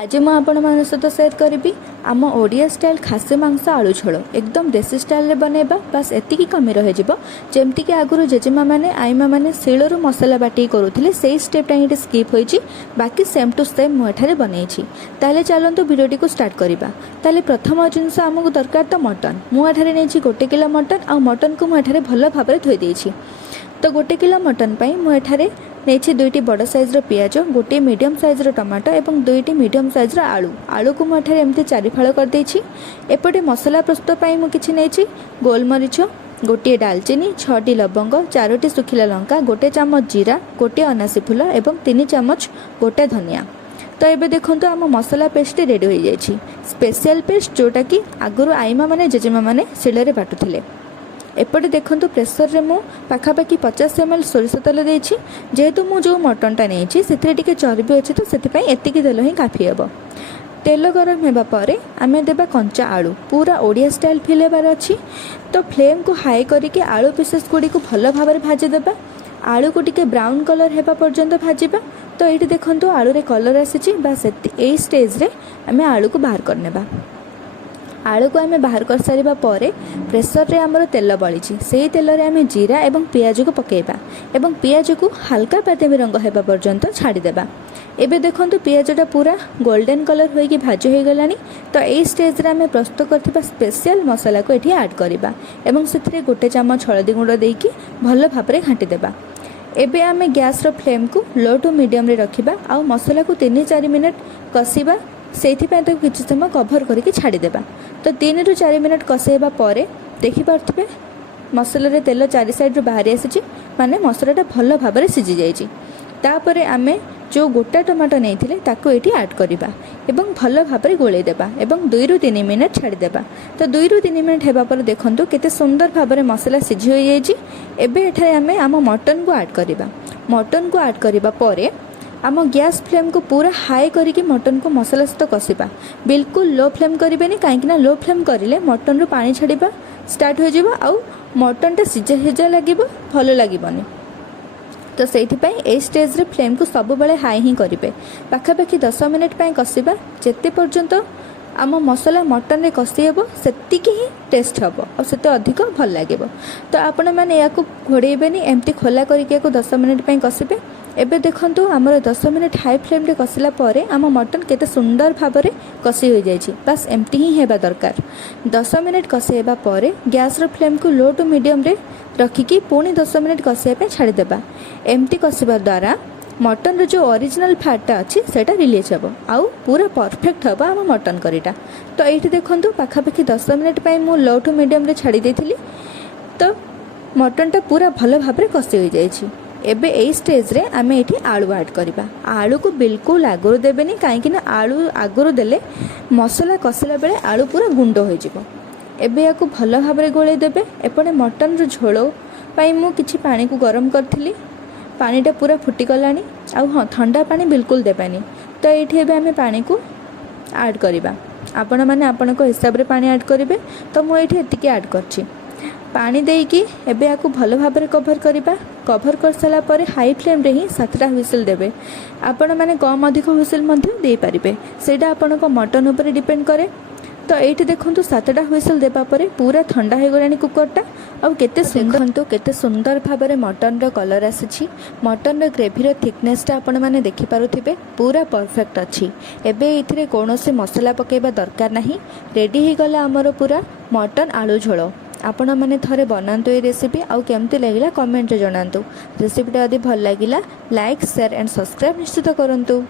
आज मुझे आपण सहित सेयर करी आम ओडिया स्टाइल खासी मांस आलू झोल एकदम देसी स्टाइल बनैबा बस एतिकी कमी रही जमती कि आगुरी जेजेमा मैंने आईमा मैंने शिलू मसला बाटी करुले से स्टेपटा ये स्कीप हो बाकी सेम टू सेम मुझे बनई ताले चलतु भिडियोटी को स्टार्ट करवा। ताले प्रथम जिनस आमको दरकार तो मटन मुझे नहीं 1 किलो मटन आ मटन को मुझे भल भाव धोई तो 1 किलो मटन पर मुझे नहीं 2टी बड़ साइज पियाज गोटे मीडियम साइज टमाटो और 2टी मीडियम साइज आलू आलू को मुझे एमती 4 फाड़ कर एपटे मसला प्रस्तुत मुझे नहीं गोलमरीच गोटे डालचीनी 6टी लवंग 4टी सुखिला लंका गोटे चामच जीरा गोटे अनासी फूल और 3 चामच गोटे धनिया। तो ये देखो आम मसला पेस्ट रेडी हो जाए स्पेशल पेस्ट जोटा कि आगुरी आईमा मैंने जेजेमा मैंने शिଳରେ बाटुले। एपटे देखो प्रेसर रे मु पाखापाखि 50 ml सोरिष तेल देछि जेहेतु मु जो मटनटा नहीं से चर्बी अच्छी तो से एतिकी तेल ही काफी हे। तेल गरम होगा पर आम देवा कंचा आलू पूरा ओडिया स्टाइल फिल होबार अच्छी तो फ्लेम को हाई करके आलू पीसेस गुड़ी को भल भाव भाजीदेवा आलू को टिके ब्राउन कलर होगा पर्यंत भाजवा। तो ये देखो आलू रे कलर आसी बास ए स्टेज रे आम आलू को बाहर करनेबा। आलू को आम बाहर कर सारिबा परे प्रेसर रे आमर तेल बड़ी से तेल रे आम जीरा एवं पियाज को पकेबा एवं पियाज को हल्का बादामी रंग होगा पर्यंत छाड़ीदेबा। एबे देखंतु पियाजटा पूरा गोल्डन कलर होइकी भाजी हो गलानी। तो यही स्टेज रे आम प्रस्तुत करथिबा स्पेशल मसला को एठी ऐड करिबा एवं सेथिरे गोटे चामच हळदी गुंड देकी भल भाबरे घांटी देबा। एबे आम गैस रो फ्लेम को लो टू मीडियम रे रखिबा आ मसला को 3-4 मिनट कसिबा से किसी समय कभर करके छाड़ीदेबा। तो 3 ରୁ 4 मिनट कसेबा पर देखिपे मसला रे तेल 4 साइड रू बाहरी आसी माने मसलाटा भल भाव सीझी जाइए। तापर आमे जो गोटा टमाटो नहीं ताको एटी ऐड करिबा एवं भल भाव गोलेदेबा एवं 2 ରୁ 3 मिनट छाड़ीदेबा। तो 2 ରୁ 3 मिनट हेबा पर देखंतु केते सुंदर भाव मसला सीझी हो जाइए। एबे एठारे आमे आम मटन को ऐड करिबा। मटन को ऐड करिबा परे आम गैस फ्लेम को पूरा हाई करके मटन को मसला सहित कषा बिल्कुल लो फ्लेम करें कहीं लो फ्लेम करें मटन रू पानी छाड़ा स्टार्ट हो आउ मटनटा सिझा सिझा लगे भल लगनी। तो से स्टेज रे फ्लेम को सब बेले हाई ही करेंगे पाखापाखि 10 मिनट कषा जिते पर्यंत आम मसला मटन रे कषि हे सेतिकी ही टेस्ट हम और से अधिक भल लगे। तो आपण मैंने या घोड़ेबेनी एमती खोला करके 10 मिनट कषिबे। एबे देखंतु आमर 10 मिनट हाई फ्लेम रे कसिला परे आम मटन केते सुंदर भाव रे कषि हो जाइए बस एमती ही हेबा दरकार। 10 मिनट कषेबा परे गैस रो फ्लेम को लो टू मीडियम रे रखिकी पुणी 10 मिनट कषिया छाड़ीदेबा। एमती कषिबा द्वारा मटन रो जो ओरिजिनल फैटा अच्छी सेटा रिलीज हे आउ पूरा परफेक्ट हम आम मटन करीटा। तो ये देखंतु पाखापाखि 10 मिनट मु लो टू मीडियम रे छाड़ी देथिली तो मटनटा पूरा भल भाव कषि हो जाइए। एबे ए स्टेज रे आमे एठी आलू ऐड करिबा। आलू को बिल्कुल आगुरु देबेनी कहीं आलू आगुरु देले मसला कसिला बेले आलू पूरा गुंड हो जिवो। एबे याकू भल भाव गोले देबे। एपटे मटन रो झोल पाई मु किछि पानी को गरम करथिली पानीटा पूरा फुटी गलानी आ हाँ ठंडा पानी बिल्कुल देबानी। तो ये आमे पानी को ऐड करिबा आपण माने आपण को हिसाब रे पानी ऐड करिवे। तो मु एठी एतिकी ऐड करछि पानी देकी एबे याकू भल भाव कभर करिबा। कभर कर सारा पर हाई फ्लेम रे ही 7टा हुइसिल देबे। आपण माने कम अधिक हुइसिल मध्य दे पारिबे सेटा आपण को मटन ऊपर डिपेंड करे। तो ये देखंतु 7टा हुइसिल देबा परे पूरा ठंडा हो गलानी कुकरटा और केते सुंदर केते सुंदर भाव मटन रो कलर आसी मटन रो ग्रेवी रो थिकनेसटा आपण माने देखि पारुथिबे पूरा परफेक्ट अच्छी। एबे इथिरे कोनोसी मसला पकेबा दरकार नाही रेडी हो गला हमर पूरा मटन आलू झोल। आपण मैंने थरे बनातु ये रेसिपी आउ केमती लगिला कमेंट रे जणांतु। रेसिपीटा यदि भल लगिला लाइक शेयर एंड सब्सक्राइब निश्चित करंतु।